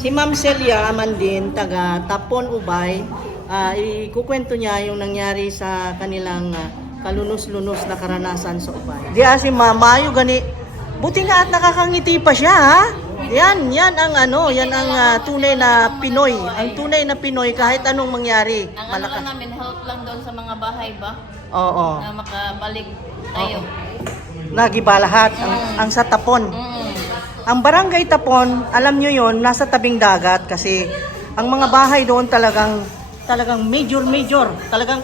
Si Ma'am Celia Amandin, taga Tapon, Ubay. Ikukwento niya yung nangyari sa kanilang kalunos-lunos na karanasan sa Ubay. Di si Mama, yung gani. Buti nga at nakakangiti pa siya, ha? Yan ang tunay na Pinoy. Ang tunay na Pinoy kahit anong mangyari. Ang lang namin, help lang doon sa mga bahay ba? Oo. Na makabalik tayo. Nagiba lahat ang sa Tapon. Ang barangay Tapon, alam nyo yon, nasa tabing dagat kasi ang mga bahay doon talagang major. Talagang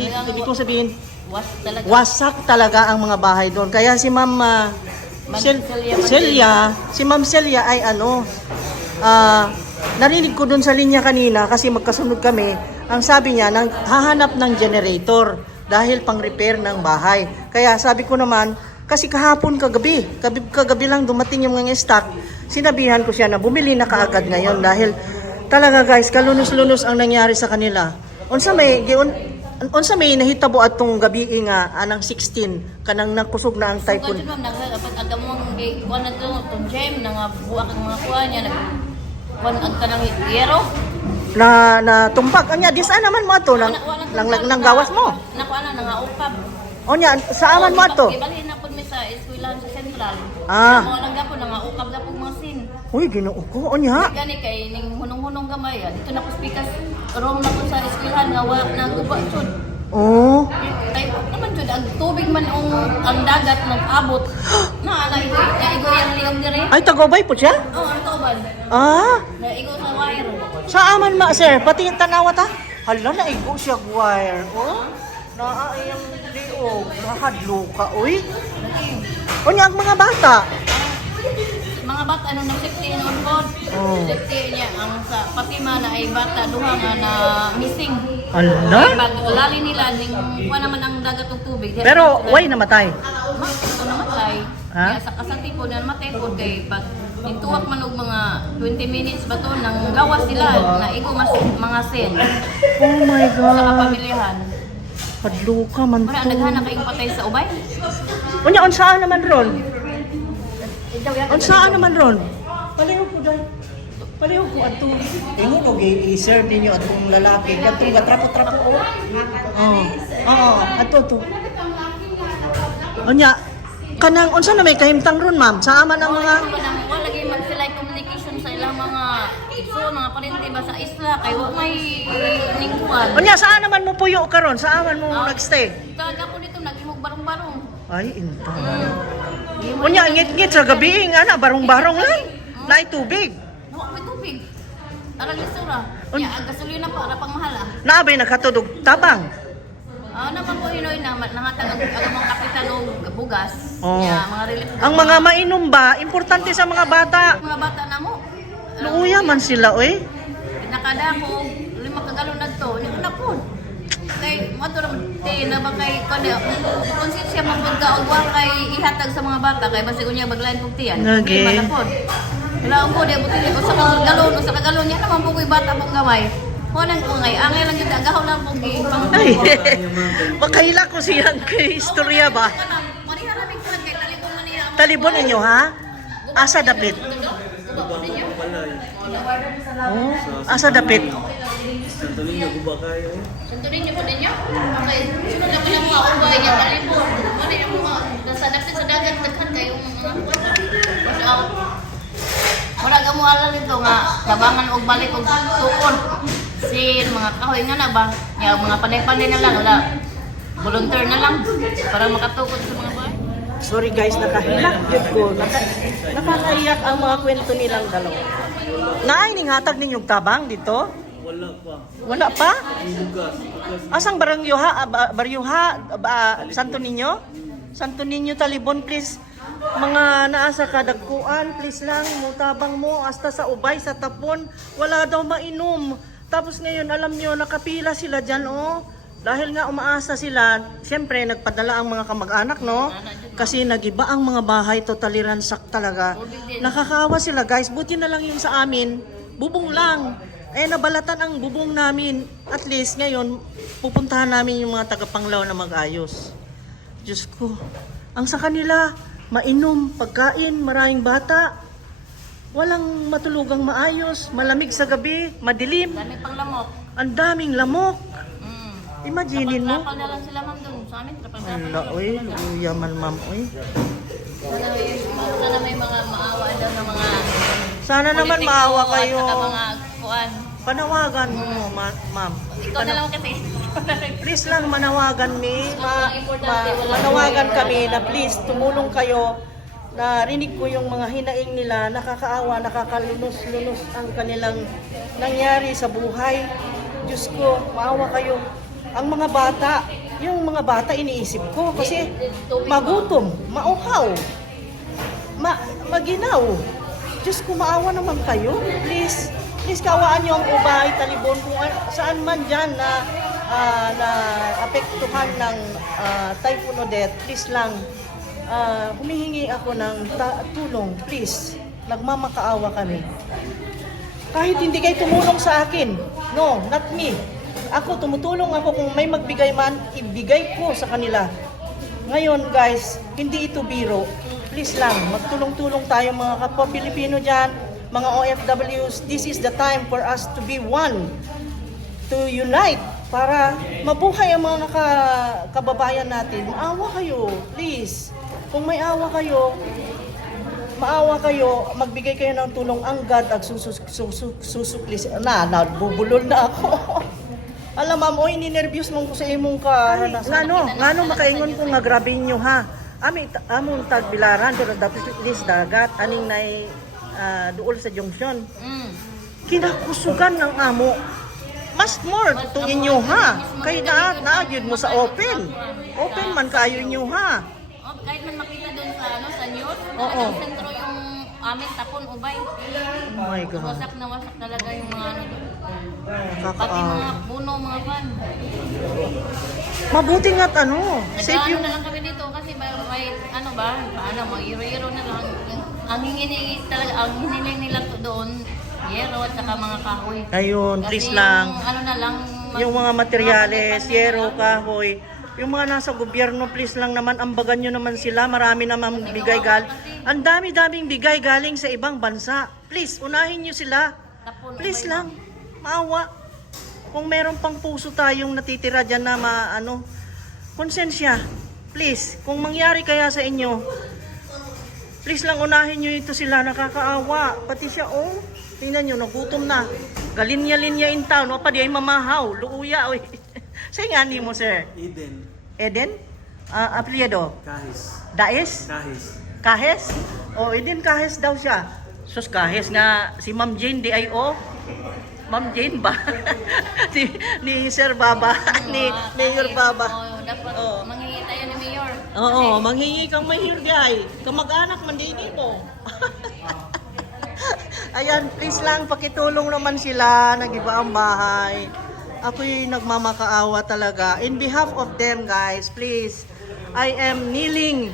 ibig kong sabihin, wasak talaga ang mga bahay doon. Kaya si Ma'am si Ma'am Celia ay narinig ko doon sa linya kanina kasi magkasunod kami. Ang sabi niya, hahanap ng generator dahil pang-repair ng bahay. Kaya sabi ko naman, kasi kahapon kagabi lang dumating yung mga stock. Sinabihan ko siya na bumili na kaagad ngayon dahil talaga guys, kalunos-lunos ang nangyari sa kanila. Unsa may nahitabo atong gabi nga anang 16 kanang nakusog na ang typhoon. So, nagkagamong kuan na to gem nga buwak ang mga kuan niya kuan ang tanang yero na tumpak anya dis naman mo ato nang gawas mo. Nakuha na nangaukab. Onya sa aman mo ato. Ibalhin na pud mi sa eskwelahan sa Central. Mo lang gapon nangaukab gapon mga sin. Uy, Ginoo ko onya. Gani kay ning hunong-hunong gamay dito na ko speakers room na po sa eskwelahan nga wa naguba jud. Oh. Kay naman jud ang tubig man ang dagat nag-abot. Naigo yang liog dire. Ay tagobay po siya? Oo, ang tuban. Naigo sa wire. Sa aman ma sir, pati tanawa ta. Hala naigo siya wire. Oh. Naayang liog, nahadlo ka oy. Onya ang mga bata. Mga bata ano nang safety in on board. Safety niya ang sa pati man na ay bata duha nga na missing. Ala? Lali nila ning kuha naman ang dagat ng tubig. Pero why namatay? Namatay. Ha? Kaya sa kasati po na namatay po kay pag intuwak man og mga 20 minutes ba to nang gawas sila na igo mas mga sen. Oh my God. Sa kapamilyahan. Hadlo ka man to. Wala naghana kayong patay sa ubay? Unya unsaan naman ron? Unsaan naman ron? Palayo po dai. Palayo po ato. Ingon og i-sir ninyo atong lalaki katong gatrapo-trapo oh. Oo, ato to. Unya kanang unsa na may kahimtang ron ma'am? Sa aman ang mga wala lagi man sila communication sa ilang mga iso, mga parente ba sa isla kay wa may lingkuan. Unya saan naman mo puyo karon? Sa aman mo nagstay? Taga po dito nagimog barong-barong. Ay, inta. Unya, ngit-ngit sa gabi, nga na, barong-barong lang. Naay tubig. Nawa may tubig. Tarang lisura. Ya, ang gasolina pa, pang mahal ah. Naabay nakatudog tabang. Naman po hinoy na, nangatang ang mga kapitan o bugas. Oh. Ya, mga relief. Ang mga mainom ba, importante sa mga bata. Mga bata na mo. Luuya man sila, oy. Nakada ko, 5 kagalon na to. Hindi ko na po. Kay mato na ba kay konsensya man pud ka og wa kay ihatag sa mga bata kay basi unya baglain pug tiyan. Okay. Manapod. Wala ko di buti ko sa kagalon niya naman pug bata pug gamay. Ko nang ungay angay lang gyud agahaw lang pug pang. Ay, makahila ko siyang kay istorya ba? Mariha ra mig kay talibon man niya. Talibon ninyo, ha? Asa dapit? Oh, asa dapit? Santo Niño po ninyo? Okay. Sunod na po yung mga ubay niya talibon. Ano yung mga nasa dapit sa dagat daghan kayong mga wala ka mo alam nito nga tabangan og balik og tukon. Sin mga kahoy nga na ba? Ya mga panay-panay na lang wala. Volunteer na lang para makatukod sa mga bahay. Sorry guys, nakahilak yun ko. Nakakaiyak ang mga kwento nilang dalawa. Naay ning hatag ninyong tabang dito? Wala pa. Wala pa? Bugas. Asang Baryuha, Santo Niño? Santo Niño Talibon, please. Mga naasa kadagkuan, please lang, mutabang mo, hasta sa Ubay, sa Tapon, wala daw mainom. Tapos ngayon, alam nyo, nakapila sila dyan, oh. Dahil nga umaasa sila, siyempre, nagpadala ang mga kamag-anak, no? Kasi nagiba ang mga bahay, totally ransak talaga. Nakakawa sila, guys. Buti na lang yung sa amin, bubong lang. Nabalatan ang bubong namin. At least ngayon, pupuntahan namin yung mga taga-Panglao na mag-ayos. Diyos ko, ang sa kanila, mainom, pagkain, maraming bata. Walang matulugang maayos, malamig sa gabi, madilim, Dami pang lamok. ang daming lamok. Mm. Imaginin mo. Trapal na lang sila ma'am doon. Sa amin, trapal-trapal. Wala, oy, luya man ma'am, oy. Sana may mga maawa daw ng mga Sana naman politiko maawa at kayo. saka mga kuan. Panawagan mo, ma'am. Ikaw na lang kasi. Please lang manawagan manawagan kami na please tumulong kayo. Narinig ko yung mga hinaing nila, nakakaawa, nakakalunos-lunos ang kanilang nangyari sa buhay. Diyos ko, maawa kayo. Ang mga bata iniisip ko kasi magutom, mauhaw, maginaw. Diyos ko, maawa naman kayo. Please kawaan niyo ang Ubay, Talibon, kung saan man dyan na apektuhan ng Typhoon Odette. Please lang, humihingi ako ng tulong. Please, nagmamakaawa kami. Kahit hindi kayo tumulong sa akin, no, not me. Ako, tumutulong ako kung may magbigay man, ibigay ko sa kanila. Ngayon guys, hindi ito biro. Please lang, magtulong-tulong tayo mga kapwa Pilipino dyan, mga OFWs. This is the time for us to be one, to unite, para mabuhay ang mga kababayan natin. Maawa kayo, please. Kung may maawa kayo, magbigay kayo ng tulong. Ang God ang susuklis. Nabubulol na ako. Alam ma'am, oy, ninervyos mong ko sa imong ka. Ngano makaingon ko nga grabe nyo ha. Among tagbilaran, pero dapat this dagat, aning nay duol sa junction. Kinakusugan ng amo. Mas more to inyo ha. Kay naagid mo sa open. Open man kayo inyo ha. Kahit man makita doon sa news, Oo. sentro yung amin tapon ubay. Oh my God. Wasak na wasak talaga yung mga ano doon. Pati Kakaawa. mga puno, mga fan. Mabuti nga't safe Nag-ano yung... na lang kami dito kasi may ano ba, paano, mag-iro-iro na lang. Ang hiniling nila doon, yero at saka mga kahoy. Ayun, Kasi please lang. Yung, ano na lang, Yung mga materyales, yero, kahoy. Yung mga nasa gobyerno, please lang naman, ambagan nyo naman sila. Marami naman bigay Ang dami-daming bigay galing sa ibang bansa. Please, unahin nyo sila. tapon, Please ubay. lang, maawa. Kung meron pang puso tayong natitira dyan na konsensya. Please, kung mangyari kaya sa inyo, please lang unahin nyo ito sila, nakakaawa. Pati siya, tingnan nyo, nagutom na. Galinya-linya in town, pa di ay mamahaw, luuya, oy. Say nga ni mo, sir. Eden? Apelyido? Daes? Kahes? Eden Kahes daw siya. Sus, Kahes nga, si Ma'am Jane, D.I.O. Ma'am Jane ba? ni Sir Baba, ni Mayor Baba. Dapat manghingi tayo ni Mayor. Oo, manghingi kang Mayor guy. Kamag-anak man din mo. Ayan, please lang, pakitulong naman sila, nag-iba ang bahay. Ako'y nagmamakaawa talaga. In behalf of them guys, please, I am kneeling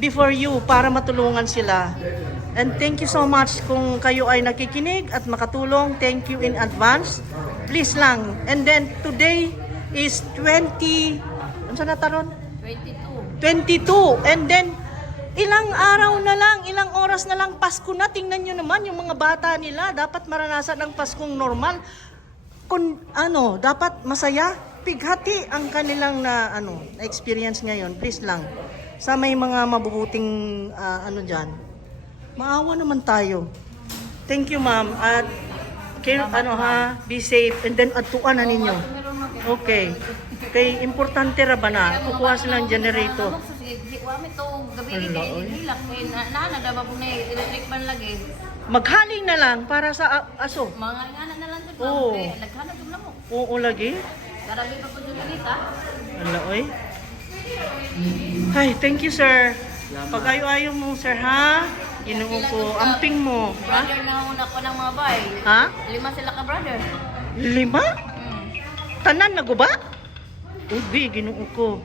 before you para matulungan sila. And thank you so much kung kayo ay nakikinig at makatulong. Thank you in advance. Please lang. And then today is 20, ano sa nataron? 22. 22. And then ilang araw na lang, ilang oras na lang, Pasko na. Tingnan nyo naman yung mga bata nila. Dapat maranasan ang Paskong normal. Dapat masaya. Pighati ang kanilang na experience ngayon. Please lang. Sa may mga mabubuting dyan. Maawa naman tayo. Thank you, ma'am. At be safe. And then atuan na ninyo. Okay. Kay importante ra ba na? Kukuha silang generator. Maghaling na lang para sa aso. Mga ngana na lang dito. Oo. Naghanap yung lamok. Oo lagi. Karabi pa po dito dito. Ala oy. Hi, thank you sir. Pag-ayo-ayo mo sir ha. Ginoo ko. Amping mo. Ha? Brother na una ko ng mga bay. Ha? 5 sila ka brother. 5? Tanan na guba? Ubi, ginoo ko.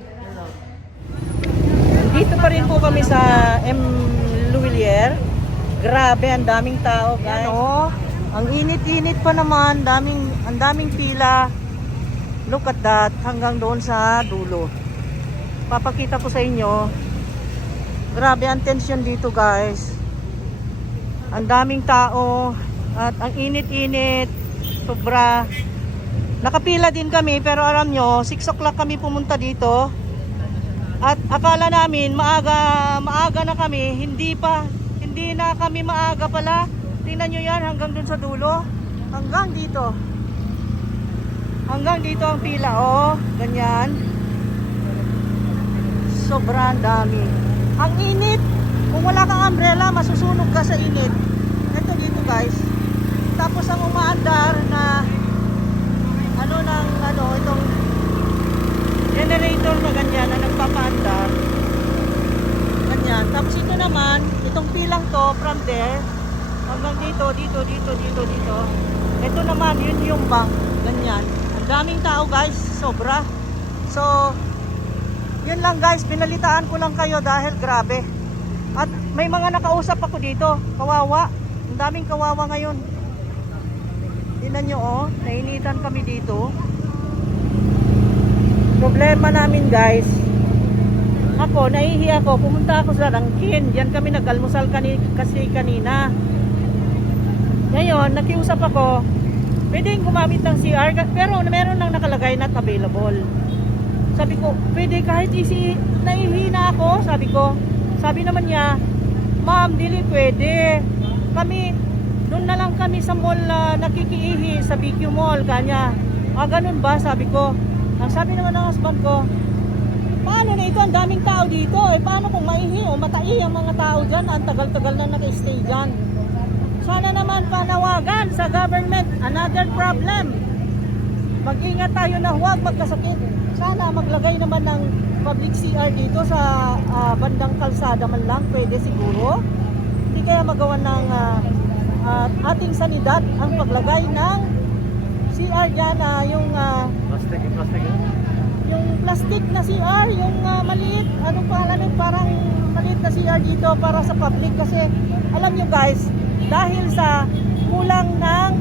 Dito pa rin po kami sa M. Luwilier. Grabe, ang daming tao, guys. Ang init-init pa naman, ang daming pila. Look at that, hanggang doon sa dulo. Papakita ko sa inyo. Grabe ang tension dito, guys. Ang daming tao at ang init-init, sobra. Nakapila din kami pero alam nyo, 6 o'clock kami pumunta dito. At akala namin maaga na kami, hindi na kami maaga pala. Tingnan nyo yan hanggang dun sa dulo. Hanggang dito. Hanggang dito ang pila, oh, ganyan. Sobrang dami. Ang init. Kung wala kang umbrella, masusunog ka sa init. Ito dito guys. Tapos ang umaandar na itong generator na ganyan na nagpapaandar. Ganyan. Tapos ito naman, itong pilang to from there hanggang dito. Ito naman, yun yung bank. Ganyan. Ang daming tao guys, sobra. So, yun lang guys, pinalitaan ko lang kayo dahil grabe. At may mga nakausap ako dito, kawawa. Ang daming kawawa ngayon. Tingnan nyo oh, nainitan kami dito. Problema namin guys, ako, nahihiya ako, pumunta ako sa Rangkin. Diyan kami nag-almusal kasi kanina. Ngayon, nakiusap ako, pwedeng gumamit ng CR, pero meron lang nakalagay not available. Sabi ko, pwede kahit nahihina ako, sabi naman niya, ma'am, dili pwede. Kami, doon na lang kami sa mall na nakikiihi, sa BQ Mall, kanya. Ganun ba? Sabi ko. Ang sabi naman ng husband ko, paano na ito? Ang daming tao dito. Paano kung maihi o matai ang mga tao dyan? Ang tagal-tagal na naka-stay dyan. Sana naman panawagan sa government. Another problem. Mag-ingat tayo na huwag magkasakit. Sana maglagay naman ng public CR dito sa bandang kalsada man lang. Pwede siguro. Hindi kaya magawa ng ating sanidad ang paglagay ng CR dyan, yung plastic na CR, yung maliit, anong pangalan nun, parang maliit na CR dito para sa public. Kasi alam nyo guys, dahil sa kakulangan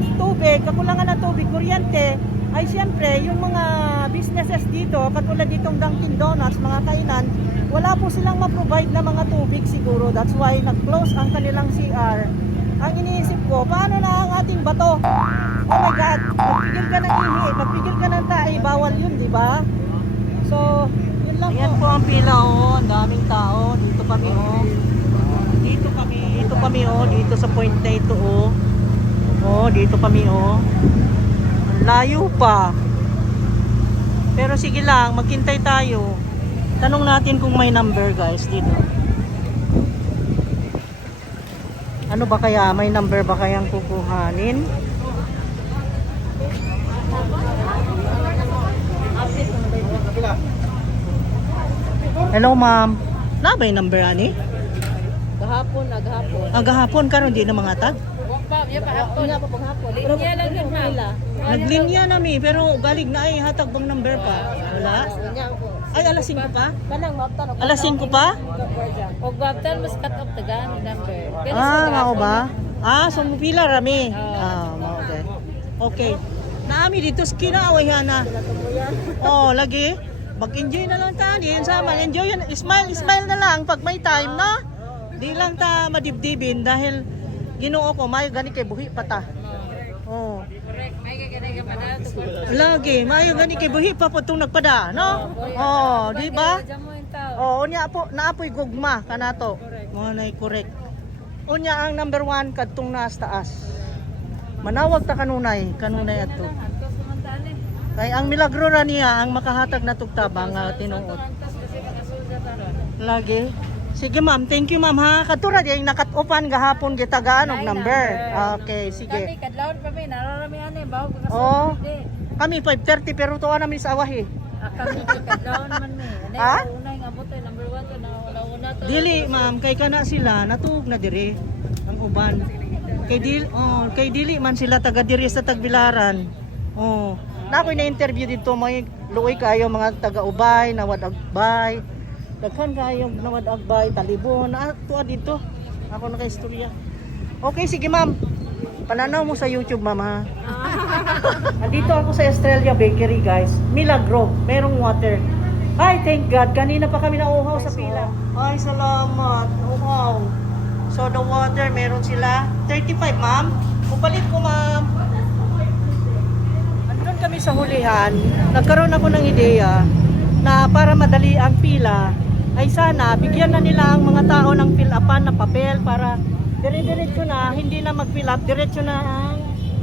ng tubig, kuryente, ay siyempre yung mga businesses dito, katulad ditong Dunkin Donuts, mga kainan, wala po silang ma-provide na mga tubig siguro. That's why nag-close ang kanilang CR. Ang iniisip ko, paano na ang ating bato? Oh my God, magpigil ka ng ihi, magpigil ka ng tae, bawal yun, di ba? So, yun lang po. Ayan po ang pila, oh, ang daming tao. Dito kami, oh. Dito kami, oh, dito sa point na ito, oh. Oh, dito kami, oh. Ang layo pa. Pero sige lang, maghintay tayo. Tanong natin kung may number, guys, dito. Ano ba kaya? May number ba kayang kukuhanin? Hello, ma'am. Nabay number ani? Gahapon. Gahapon karon di na mga tag. Linya lang yun nila. Naglinya nami pero galig na ay hatag bang number pa? Wala. Ay alas 5 pa? Alas 5 pa? Og babtan mas cut off taga ni number. Mao ba? So pila rami. Mao okay. Okay. Naami dito sa kinaaway na. Oh, lagi. Mag-enjoy na lang ta, diyan sama. Enjoy, smile na lang pag may time, no? Di lang ta madibdibin dahil Ginoo ko mayo gani kay buhi pa ta. Oh. Correct. Ay kay manalo. Lagi, mayo gani kay buhi pa po tong nagpada, no? Oh, di ba? Oh, unya po naapoy gugma kanato. Mo nay correct. Unya ang number 1 kadtong naas taas. Manawag ta kanunay adto. Kay ang milagro ra niya ang makahatag na tugtabang tinuod. Lagi. Sige ma'am, thank you ma'am ha. Katura di nakat-opan gahapon gitagaan og number. Okay, sige. Kami kadlawon kami nararamihan ni bawo ka Oh. Kami 5:30 pero tuwa namin sa awahi. Kami kadlawon man mi. Ha? Unay nga buto number 1 to na una to. Dili ma'am, kay kana sila natug na diri ang uban. Kay dili man sila taga diri sa Tagbilaran. Oh. Na ako'y na-interview dito may luoy kayo mga taga Ubay, Nawad Agbay. Daghan kayo Nawad Agbay, Talibon, tuwa dito. Ako na kay istorya. Okay, sige ma'am. Pananaw mo sa YouTube ma'am ha. Andito ako sa Estrella Bakery guys. Milagro, merong water. Ay, thank God. Kanina pa kami nauuhaw sa pila. Ay, salamat. Uhaw. Soda water, meron sila. 35, ma'am. Upalit ko, ma'am. Andun kami sa hulihan. Nagkaroon ako ng ideya na para madali ang pila, ay sana bigyan na nila ang mga tao ng fill-upan na papel para dire-diretso na, hindi na mag-fill up, diretso na ang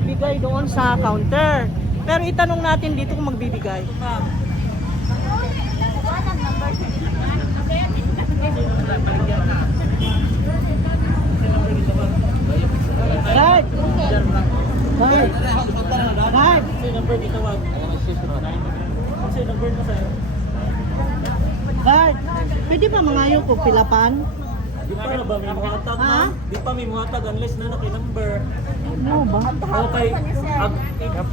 bigay doon sa counter. Pero itanong natin dito kung magbibigay. Right. Right. Right. Guard, pwede ba mangayo ko pilapan? Di pa na ba may muhatag, Ha? ma'am? Di pa may muhatag unless na naki-number. No ba? Okay.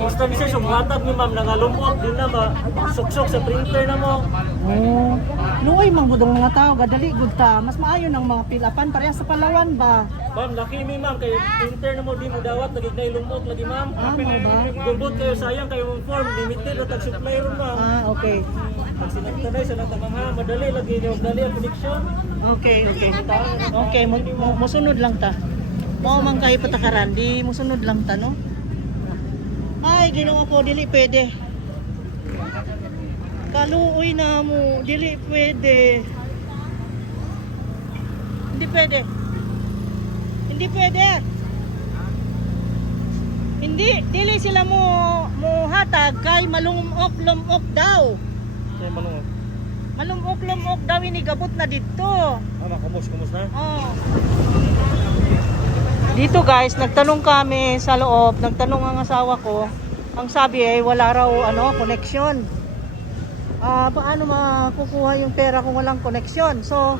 Extra ni sir, muhatag ni ma'am, nangalumot din na ba? Suksok sa printer na mo. Oh. Luoy mang budong mga tao, gadali gud ta. Mas maayo ng mga pilapan pareha sa Palawan ba? Ma'am, laki mi ma'am, kay printer na mo, di mo dawat, lagi na ilumot lagi ma'am. Mo ba? Gubot kayo, sayang kayo mong form, limited at tag-supply ron ma'am. Okay. Pag sinagtanay sa natamang madali, lagi niyo, dali ang connection. Okay. Okay, musunod lang ta. Mao man kay patakaran, di musunod lang ta, no? Ay, ginawa ko dili pwede. Kaluoy na mo, dili pwede. Hindi pwede. Hindi pwede. Hindi, dili sila mo hatag kay malumok-lumok daw. Kaya manunod. Malumok-lumok daw inigabot na dito. Kumus na. Oh. Dito guys, nagtanong kami sa loob, nagtanong ang asawa ko. Ang sabi ay wala raw connection. Paano makukuha yung pera kung walang connection? So,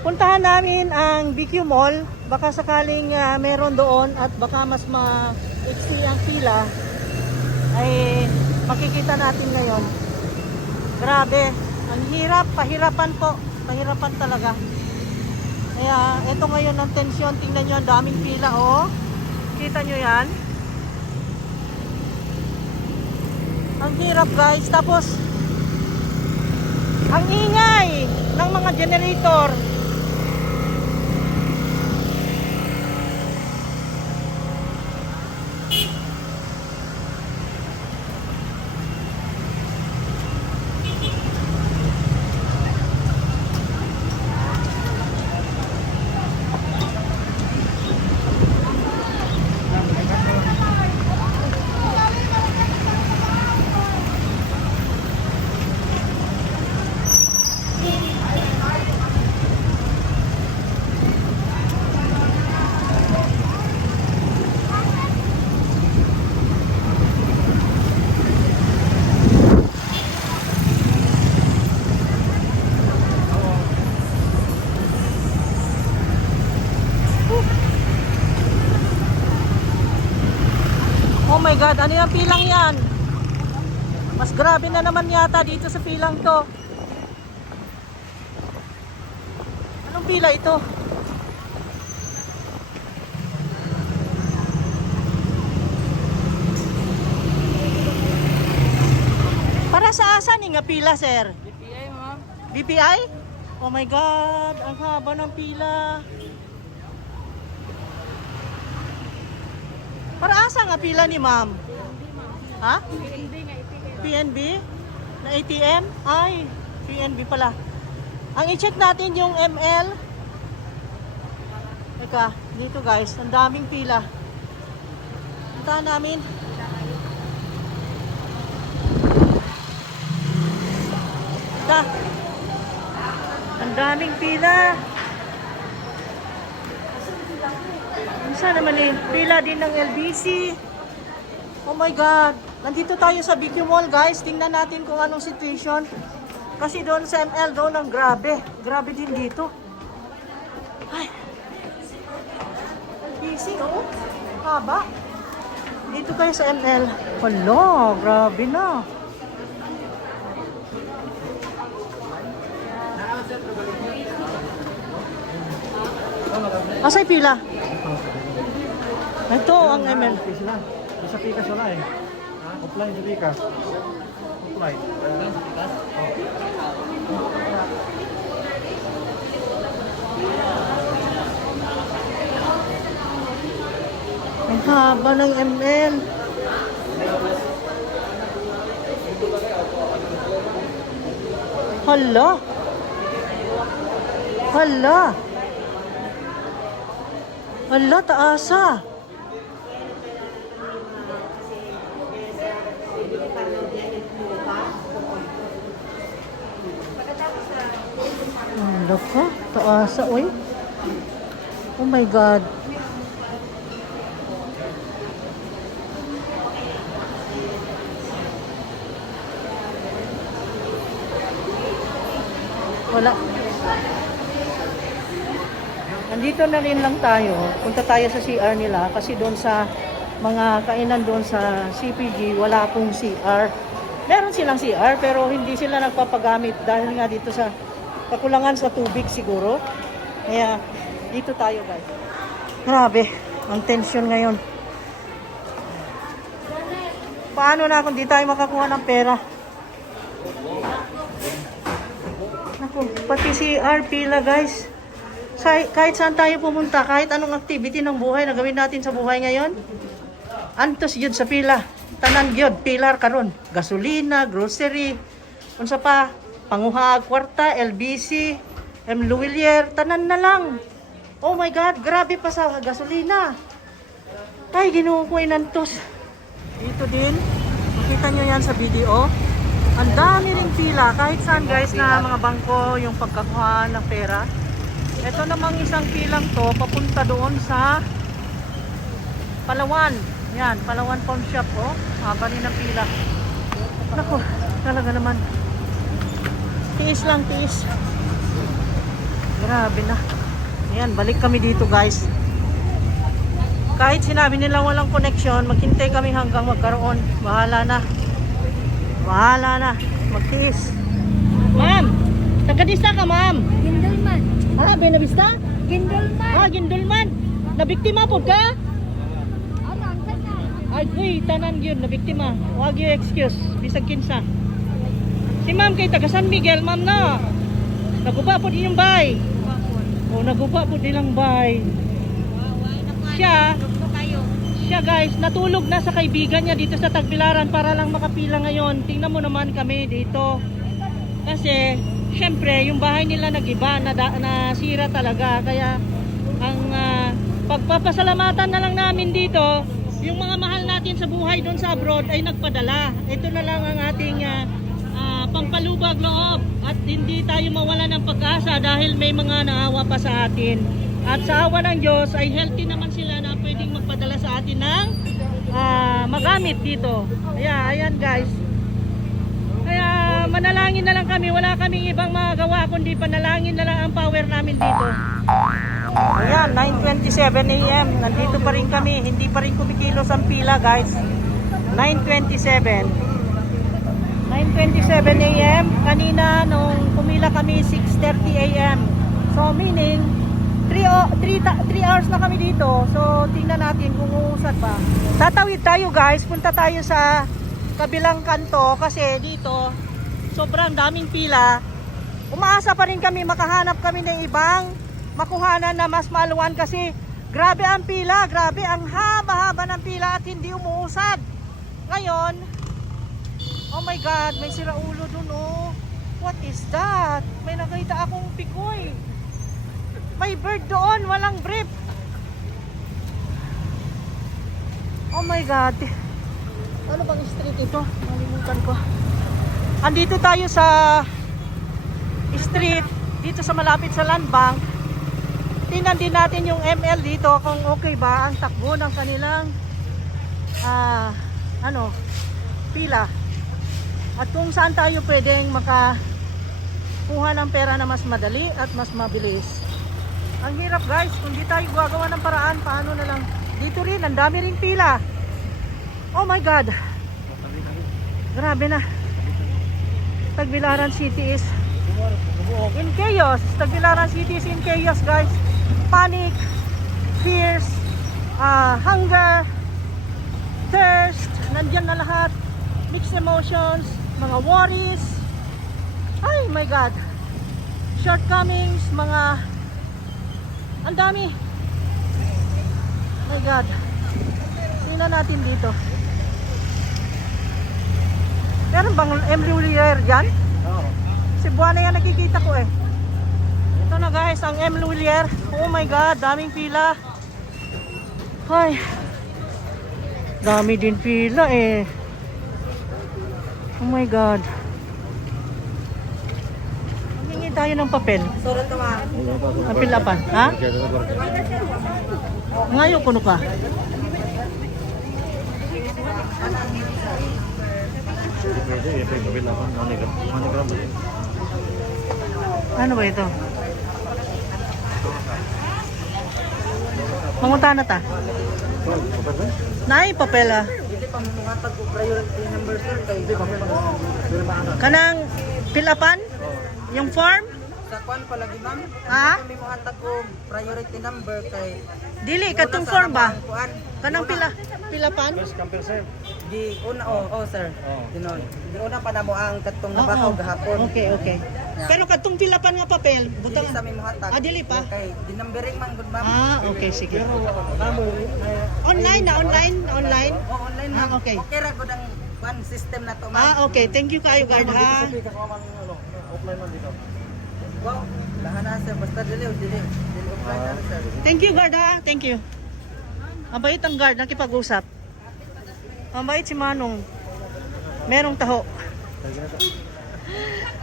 puntahan namin ang BQ Mall. Baka sakaling meron doon at baka mas ma-extreme ang pila ay makikita natin ngayon. Grabe, ang hirap, pahirapan po. Pahirapan talaga. Kaya, ito ngayon ang tensyon. Tingnan nyo, ang daming pila, oh. Kita nyo yan? Ang hirap, guys. Tapos, ang ingay ng mga generator. Oh my God, ano yung pilang yan? Mas grabe na naman yata dito sa pilang to. Anong pila ito? Para sa asan nga pila, sir? BPI, ma'am. BPI? Oh my God, ang haba ng pila. Para asa nga pila ni ma'am? Ha? PNB? Na ATM? Ay, PNB pala. Ang i-check natin yung ML. Teka, dito guys, ang daming pila. Puntahan namin. Ito. Ang daming pila. Saan naman eh? Pila din ng LBC. Oh my God. Nandito tayo sa BQ Mall guys. Tingnan natin kung anong situation. Kasi doon sa ML doon ang grabe. Grabe din dito. Ay. LBC oh. Haba. Dito tayo sa ML. Hala, grabe na. Asay pila? Ito ang ML. Sa Pikas wala eh. Offline sa Pikas. Offline. Ang haba ng ML. Hala. Hala. Hala, taasa. Hala ka, taasa, uy. Oh my God. Wala. Nandito na rin lang tayo. Punta tayo sa CR nila kasi doon sa mga kainan doon sa CPG, wala pong CR. Meron silang CR pero hindi sila nagpapagamit dahil nga dito sa kakulangan sa tubig siguro. Kaya dito tayo, guys. Grabe, ang tension ngayon. Paano na kung di tayo makakuha ng pera? Naku, pati CR pila, guys. Kahit saan tayo pumunta, kahit anong activity ng buhay na gawin natin sa buhay ngayon, antos yun sa pila. Tanan yun, pilar karon. Gasolina, grocery, unsa pa, panguhag, kwarta, LBC, Luwilier, tanan na lang. Oh my God, grabe pa sa gasolina. Ay, Ginoo ko inantos. Dito din, makita nyo yan sa video. Ang dami ring pila, kahit saan guys na mga bangko yung pagkakuha ng pera. Ito namang isang pilang to, papunta doon sa Palawan. Yan, Palawan Pawn Shop, oh. Haba rin ng pila. Naku, talaga naman. Tiis lang, tiis. Grabe na. Ayan, balik kami dito guys. Kahit sinabi nila walang connection, maghintay kami hanggang magkaroon. Bahala na. Bahala na. Magtiis. Ma'am, taga-dista ka ma'am? Gindulman. Ah, Benavista? Gindulman. Ah, Gindulman. Nabiktima po ka? Ano ang kanay? Ay, uy, tanan yun, nabiktima. Huwag yung excuse. Bisag kinsa. Si ma'am kay taga San Miguel, ma'am na. Naguba po din yung bay. O, naguba po nilang bay. Siya, siya guys, natulog na sa kaibigan niya dito sa Tagbilaran para lang makapila ngayon. Tingnan mo naman kami dito. Kasi, syempre, yung bahay nila nagiba, nasira talaga. Kaya, ang pagpapasalamatan na lang namin dito, yung mga mahal natin sa buhay doon sa abroad ay nagpadala. Ito na lang ang ating pampalubag loob. At hindi tayo mawala ng pag-asa dahil may mga naawa pa sa atin. At sa awa ng Diyos ay healthy naman sila na pwedeng magpadala sa atin ng magamit dito. Kaya, ayan guys. Kaya manalangin na lang kami, wala kaming ibang magawa kundi panalangin na lang ang power namin dito. Ayan, 9:27 AM, nandito pa rin kami, hindi pa rin kumikilos ang pila guys. 9:27 AM, kanina nung pumila kami 6:30 AM. So meaning 3 hours na kami dito. So tingnan natin kung uusad pa. Tatawid tayo guys, punta tayo sa kabilang kanto kasi dito sobrang daming pila. Umaasa pa rin kami makahanap kami ng ibang makuhanan na mas maluwan kasi grabe ang pila, grabe ang haba-haba ng pila at hindi umuusad. Ngayon, oh my God, may siraulo dun oh. What is that? May nakita akong pikoy. May bird doon, walang brief. Oh my God. Ano bang street ito? Nalimutan ko. Andito tayo sa street, dito sa malapit sa Land Bank. Tingnan din natin yung ML dito kung okay ba ang takbo ng kanilang pila. At kung saan tayo pwedeng makakuha ng pera na mas madali at mas mabilis. Ang hirap guys, kung di tayo gagawa ng paraan, paano na lang. Dito rin, ang dami ring pila. Oh my God. Grabe na. Tagbilaran City is in chaos. Tagbilaran City is in chaos guys. Panic, fears, hunger, thirst, nandyan na lahat. Mixed emotions, mga worries. Ay my God. Shortcomings, ang dami. My God. Tingnan natin dito. Meron bang M-Lulier dyan? Oo. Cebuana yan nakikita ko eh. Ito na guys, ang M-Lulier. Oh my God, daming pila. Ay. Dami din pila eh. Oh my God. Humingi tayo ng papel. Ang pilapan, ha? Ngayon kuno ka. Ano ba ito? Mangunta na ta. Naay papel ah. Kanang pilapan? Yung form? Sa kwan palagi ma'am. Ha? Kami mo hatag og priority number kay Dili, katong form ba? kuan. Kanang pilapan? Di una sir. Dinon. Di una pa namo ang katong Oo. nabahaw gahapon. Okay, okay. Pero katong pilapan nga papel, Dili butang. sa mi mo hatag. Ah, dili pa? Kay di numbering man gud ma'am. Ah, okay, sige. Online na, online, online. O online ma'am. Ah, okay. Okay ra gud ang kwan system na to ma'am. Ah, okay. Thank you kayo, guard ha. Wow. Lahan na sir basta dili offline na sir. Thank you, guard ha. Thank you. Ang bait ang guard, nakipag-usap. Ang bait si Manong. Merong taho.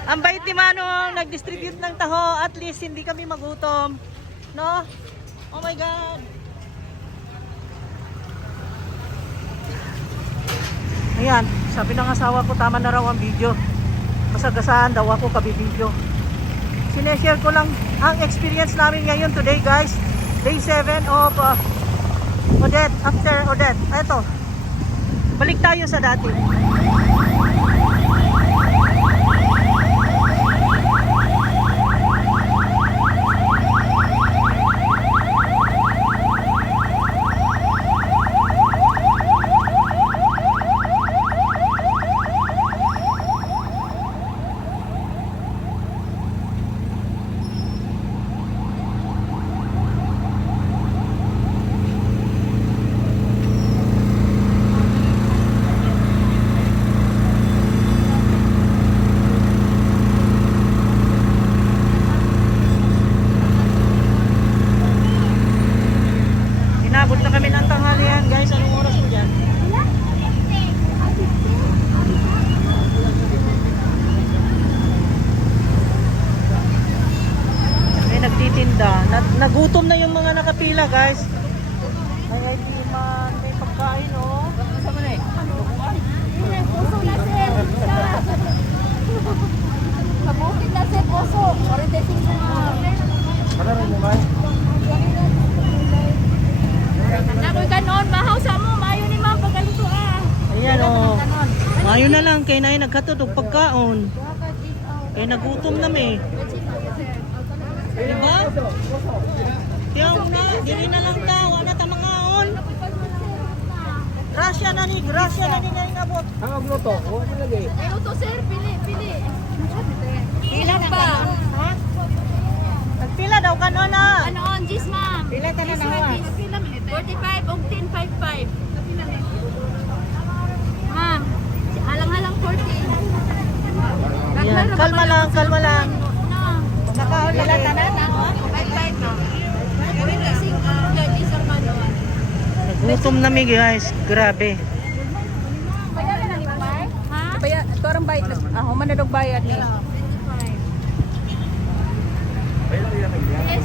Ang bait ni Manong, nag-distribute ng taho. At least hindi kami magutom. No? Oh my God. Ayan, sabi ng asawa ko, tama na raw ang video. Masagasaan daw ako kabibideo. Sineshare ko lang ang experience namin ngayon today guys. Day 7 of Odette, after Odette. Eto, balik tayo sa dati. Inabot na kami ng tanghalian guys. Anong oras mo dyan? May nagtitinda. Nagutom na yung mga nakapila guys. Ay, di man. May pagkain oh. Saan man eh? Puso na sir. Kabukit na sir, puso. 45 na. Nakoy kanon, mahaw sa mo, mayo ni ma'am pagkaluto ah. Ayan oh. Ngayon na lang kay Nay nagkatutog pagkaon. Kay nagutom na may. Diba? Tiyaw na, dili na lang ta, wala ta mangaon. Grasya na ni Nay abot. Ay, luto sir, pili. Pila pa. Ha? Nagpila daw kanon na. Ano on, Gis ma'am? Pila ka na nawas. 45 og 10.55. Ma'am, halang-halang 40. Yan, kalma lang. No. Nakaon nila tanan. 55 no. Gawin na 5 sa manual. Nagutom na mi guys, grabe. Bayad na ni Bay? Ha? Bayad, torang bayad na. Ah, human na dog bayad ni. Yes.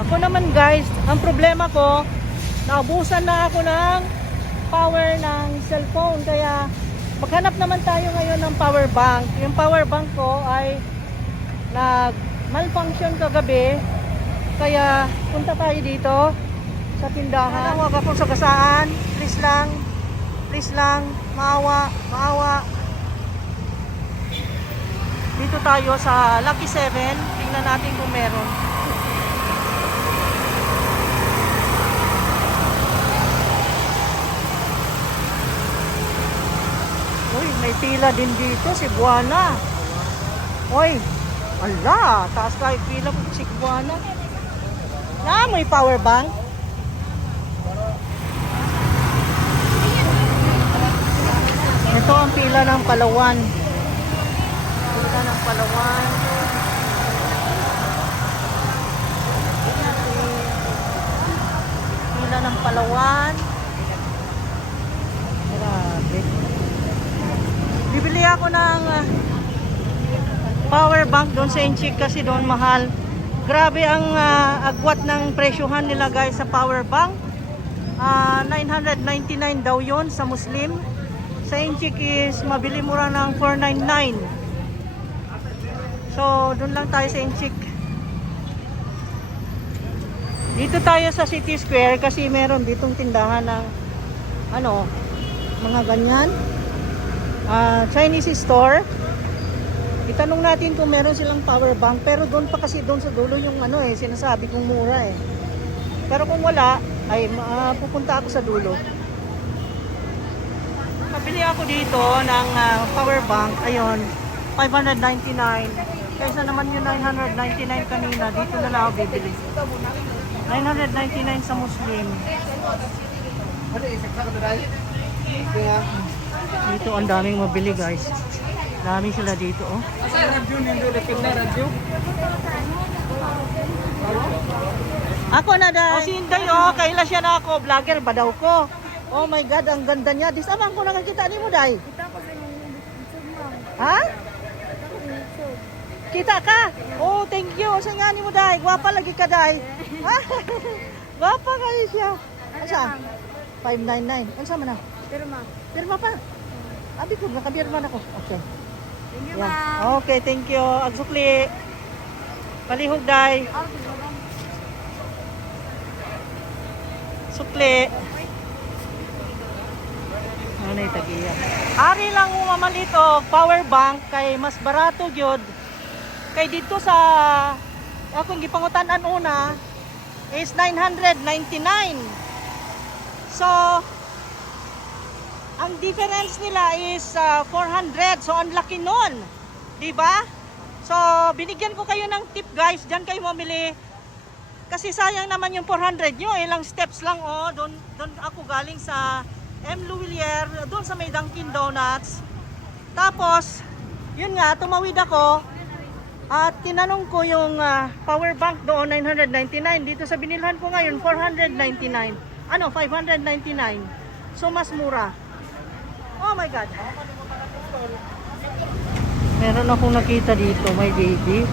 Ako naman guys, ang problema ko, naubusan na ako ng power ng cellphone. Kaya maghanap naman tayo ngayon ng power bank. Yung power bank ko ay nag-malfunction kagabi. Kaya punta tayo dito sa tindahan. Huwag akong sagasaan. Please lang. Maawa. Dito tayo sa Lucky 7. Tingnan natin kung meron. Uy, may pila din dito, Cebuana. Uy, ala, taas kayo pila po Cebuana. Na, may power bank. Ito ang pila ng Palawan. Pila ng Palawan. Pila ng Palawan. Grabe. Bibili ako ng power bank doon sa Inchik kasi doon mahal. Grabe ang agwat ng presyohan nila guys sa power bank. 999 daw yon sa Muslim. Sa Inchik is mabili mura ng 499. So, doon lang tayo sa Inchik. Dito tayo sa City Square kasi meron ditong tindahan ng ano, mga ganyan. Chinese store. Itanong natin kung meron silang power bank, pero doon pa kasi doon sa dulo yung ano sinasabi kong mura eh. Pero kung wala, ay pupunta ako sa dulo. Mabili ako dito ng power bank, ayun, 599. Kaysa naman yung 999 kanina, dito na lang ako bibili. 999 sa Muslim. Dito ang daming mabili guys. Dami sila dito oh. Ako na dahil. Oh, si Inday oh, kaila siya na ako. Vlogger ba daw ko? Oh my God, ang ganda niya. Disamang ko nakakita ni mo, Day. Ha? Kita ka? Oh, thank you. Sa nga ni mo, Day. Gwapa lagi ka, Day. Ha? Gwapa kayo siya. Ano siya? 599. Ano sa mana? Pirma. Pirma pa. Abi ko, nakabirma na ko. Okay. Thank you, Yan. ma'am. Okay, thank you. Agsukli. Palihog, Day. Sukli. Ano yung tagiya? Ari lang mamalit og power bank kay mas barato gyud. Kay dito sa akong gipangutan-an una is 999. So ang difference nila is 400. So ang laki nun. 'Di ba? So binigyan ko kayo ng tip guys, diyan kayo mamili. Kasi sayang naman yung 400 nyo, ilang steps lang oh. Doon ako galing sa M. Louvillier, doon sa may Dunkin Donuts. Tapos, yun nga, tumawid ako at tinanong ko yung power bank doon, 999. Dito sa binilhan ko ngayon, 499. Ano, 599. So, mas mura. Oh my God. Meron akong nakita dito, my baby.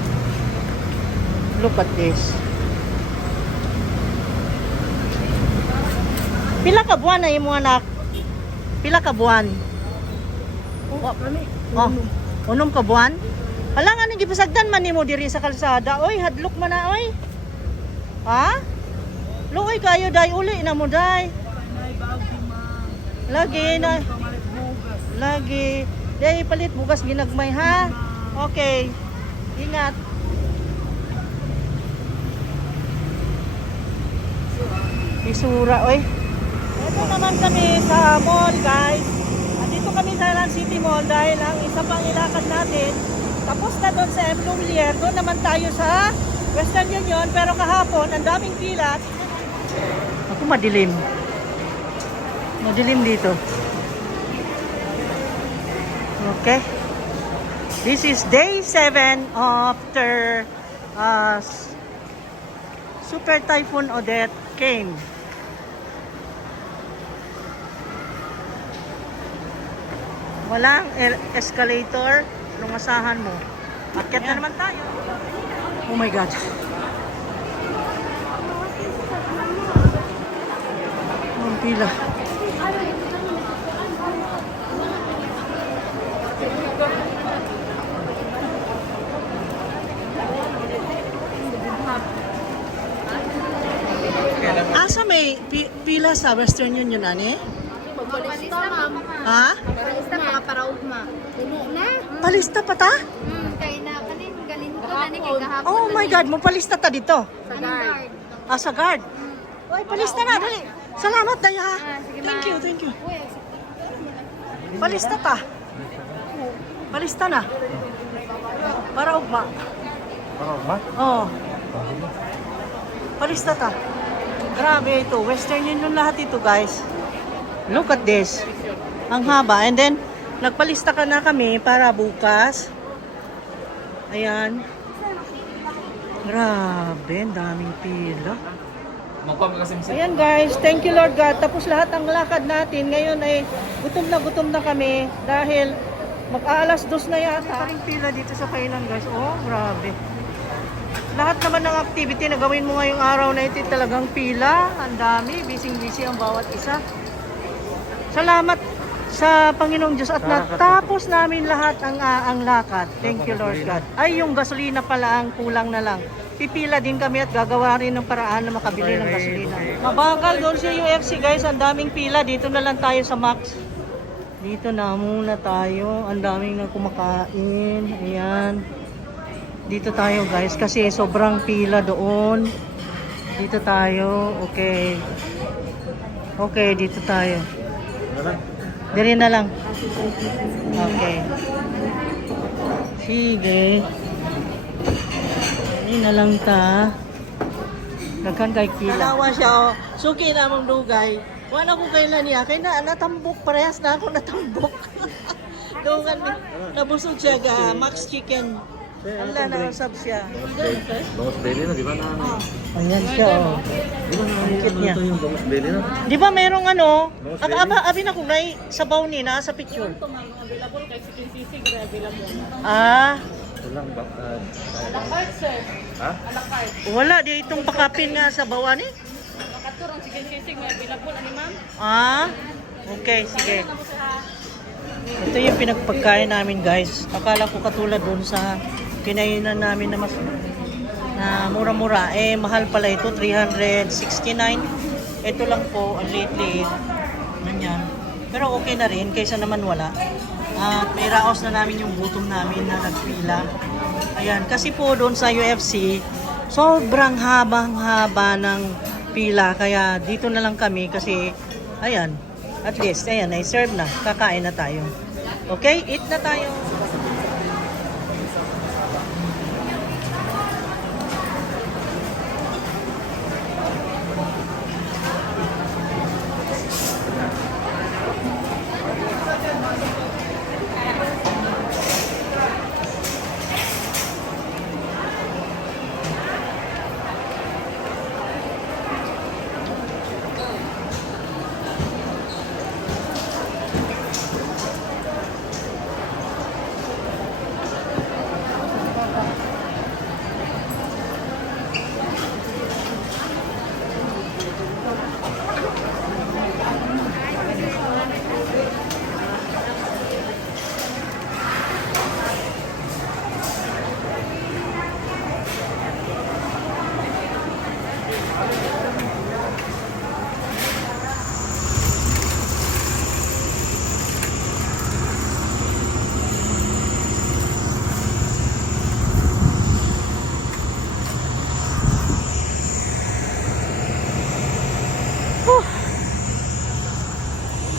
Look at this. Pila ka buwan na yung mga anak? Pila ka buwan? Oh, unom ka buwan? Hala nga nang gipasagdan man nimo diri sa kalsada. Oy, hadlok man na oy. Ha? Luoy kayo day uli na mo day. Lagi na. Lagi. Day palit bugas ginagmay ha. Okay. Ingat. Isura oy. Ito naman kami sa mall guys. Andito kami sa Land City Mall dahil ang isa pang ilakad natin tapos na doon sa M. Louvillier. Doon naman tayo sa Western Union pero kahapon ang daming pila. Ako madilim. Madilim dito. Okay. This is day 7 after Super Typhoon Odette came. Walang escalator. Anong asahan mo? Akyat na naman tayo. Oh my God. Ang pila. Asa may pila sa Western Union, ani? Magpalista, ma'am. Ha? Magpalista, mga paraugma. Puno na. Palista pa ta? Kaya na, kanin, galing ko na ni kay kahapon. Oh my God, mo palista ta dito. Sa guard. Sa guard. Oy, palista na, dali. Salamat, Daya. Sige, Thank you, ma'am. thank you. Palista ta. Palista na. Para ugma. Para ba? Oh. Palista ta. Grabe ito. Western Union lahat ito, guys. Look at this. Ang haba. And then, Nagpalista ka na kami para bukas. Ayan. Grabe, ang daming pila. Ayan guys, thank you Lord God. Tapos lahat ng lakad natin, ngayon ay gutom na kami dahil mag-aalas 2 na yata. Ang pila dito sa kainan guys. Oh, grabe. Lahat naman ng activity na gawin mo ngayong araw na ito talagang pila. Ang dami, busy ang bawat isa. Salamat sa Panginoong Diyos at natapos namin lahat ang lakad. Thank you Lord God. Ay, yung gasolina pala ang kulang na lang. Pipila din kami at gagawa rin ng paraan na makabili ng gasolina. Mabagal doon sa UFC guys, ang daming pila. Dito na lang tayo sa Max. Dito na muna tayo. Ang daming na kumakain. Ayan. Dito tayo guys kasi sobrang pila doon. Dito tayo. Okay. Okay, dito tayo. Diri na lang. Okay. Sige. Diri na lang ta. Daghan kay pila. Nawa siya. Suki na mong dugay. Wala ko kailan niya. Kaya natambok. Parehas na ako natambok. Doon nabusog siya ga. Max Chicken. Wala na usap siya. Bangus belly na, di ba na? Ayan siya. Oh. Di ba na Cute niya. ito yung bangus belly na? Di ba merong ano? Abi na kung nai sabaw ni na sa picture. Available kay chicken sisig na available. Ah, Walang Alakart sir. ha? Alakart. wala di itong pakapin nga sabawan ni. Makaturong chicken sisig na available ani ma'am. Ah, okay, sige. Ano sa Ito yung pinagpagkain namin guys. Akala ko katulad doon sa kinainan namin na mas na mura-mura. Eh, mahal pala ito. 369. Ito lang po, ang liit-liit. Ganyan. Pero okay na rin, kaysa naman wala. At may raos na namin yung gutom namin na nagpila. Ayan, kasi po doon sa UFC, sobrang habang-haba ng pila. Kaya dito na lang kami kasi, ayan, at least, ayan, na-serve na. Kakain na tayo. Okay, eat na tayo.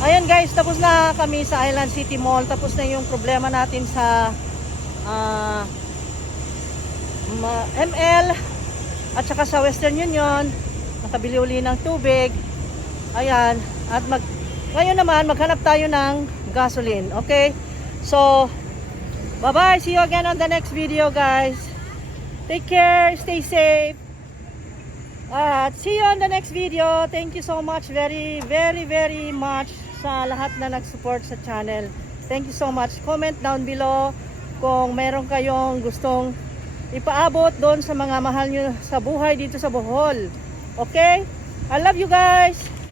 Ayan guys, tapos na kami sa Island City Mall. Tapos na yung problema natin sa ML at saka sa Western Union. Nakabili uli ng tubig. Ayan. At ngayon naman, maghanap tayo ng gasoline. Okay? So, bye-bye. See you again on the next video guys. Take care. Stay safe. At see you on the next video. Thank you so much. Very, very, very much sa lahat na nag-support sa channel. Thank you so much. Comment down below kung meron kayong gustong ipaabot doon sa mga mahal nyo sa buhay dito sa Bohol. Okay? I love you guys!